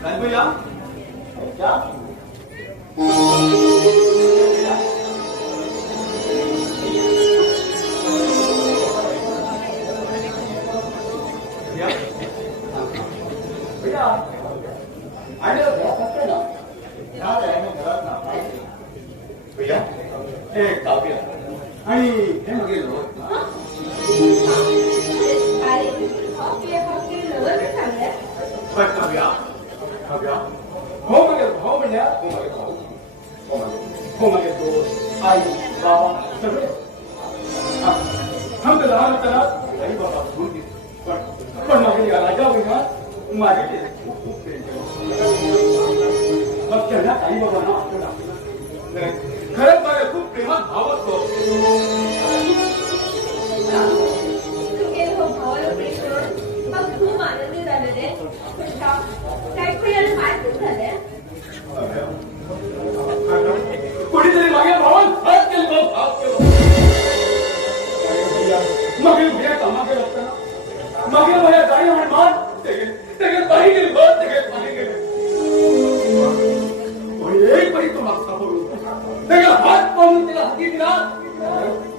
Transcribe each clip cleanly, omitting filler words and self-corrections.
भैया क्या भैया आणि फक्त ना ह्या घरात ना भैया हे काव्य आणि हे मग हो मागे भाऊ म्हणल्या हो मागे भाऊ हो मागे दोस्त आई बाबा सगळे हम तर लहान असताना आई बाबा भूल पण मागे राजा होईना माझे ते खूप खूप प्रेम मग त्यांना आई बाबांना आपल्याला खरंच माझ्या खूप प्रेमात भाव असतो खूप आनंदी झालेले कुठेतरी मागे भावान हात केलं मागे भैया कामाकडे असताना मागे भैया गाडी म्हणून मान ते पाणी गेली बस ते पाणी गेले एक परी तो मागचा बोलू त्याला हात पाहून तिला हाती दिला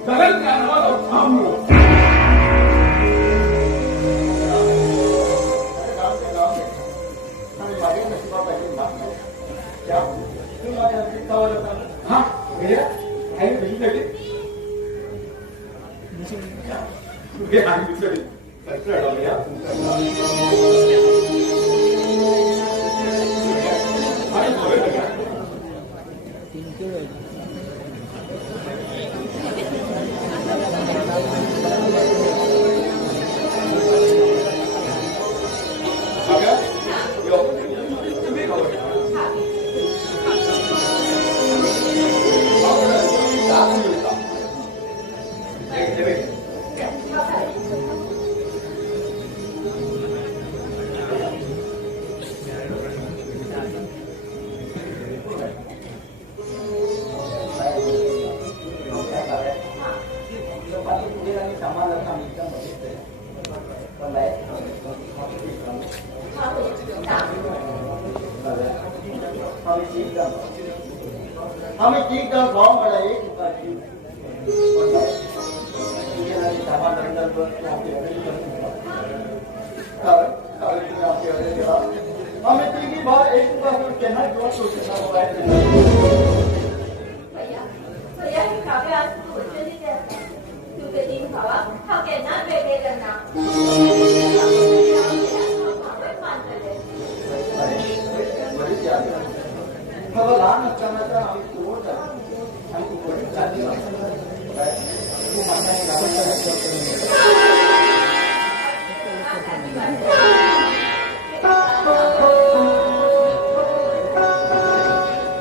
सगळ्यात त्या नावाला थांबलो हाँ भैया आई नहीं लगे भैया आई नहीं लगे कैसे डाल भैया आई बोले भैया हमें ठीक का फॉर्म बड़ा एक हमें तीन बार एक कहना जो सोचना हुआ है भैया काव्य आज सोचते नहीं कहते क्योंकि तीन भावा हाँ कहना बेटे करना मला लहान असताना आम्ही कोण आम्ही वडील चालली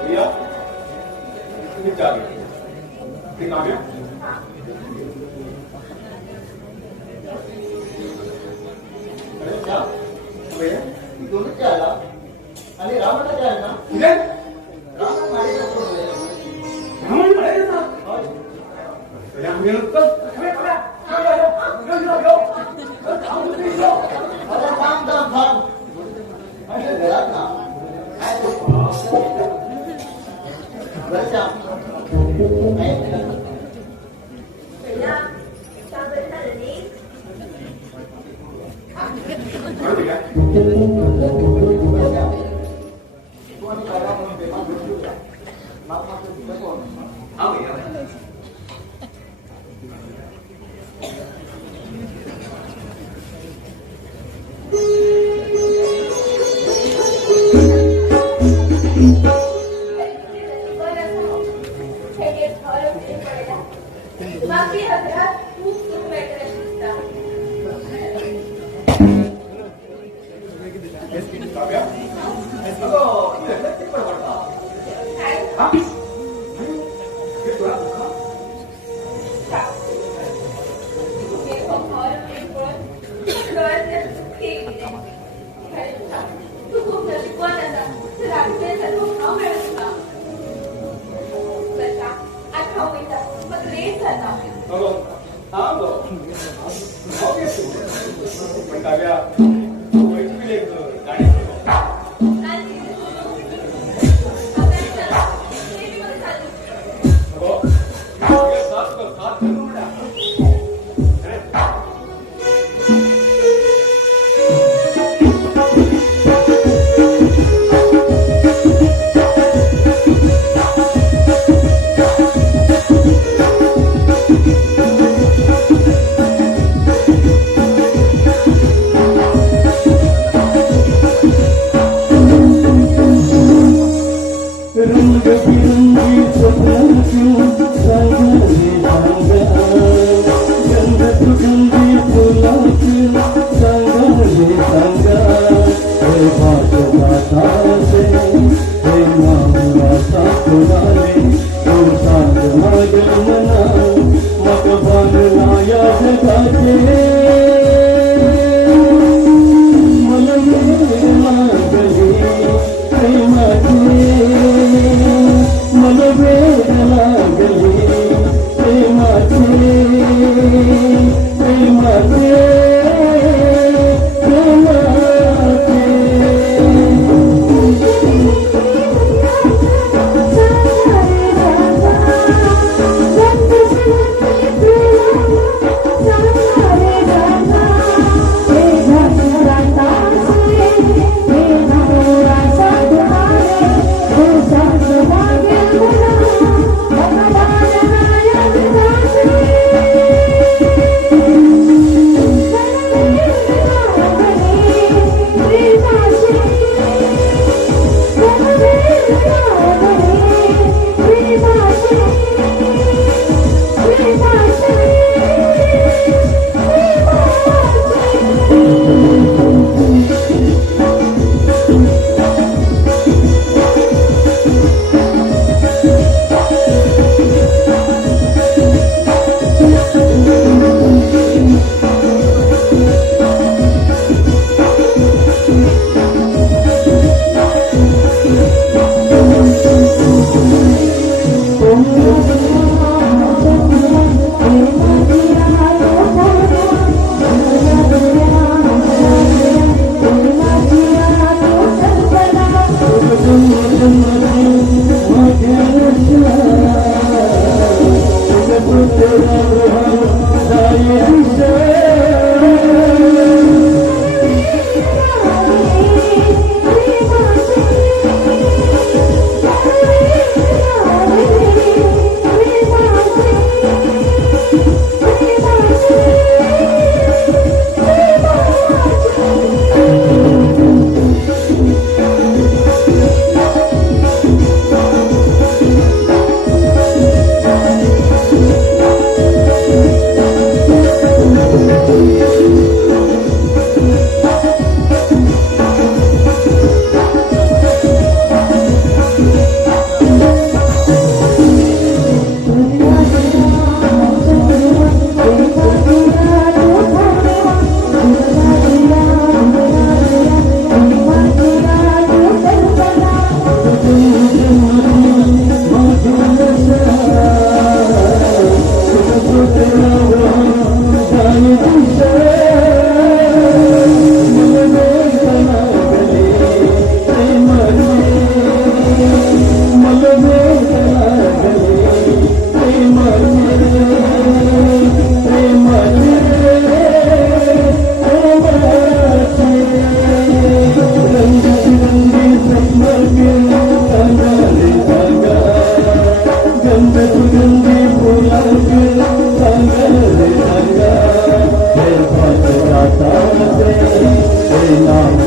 भैया तुम्ही चालू ते काव्य अरे क्या भैया दोनों क्या आला आणि रामाला काय ना रामन मारायचं ना आणि नाम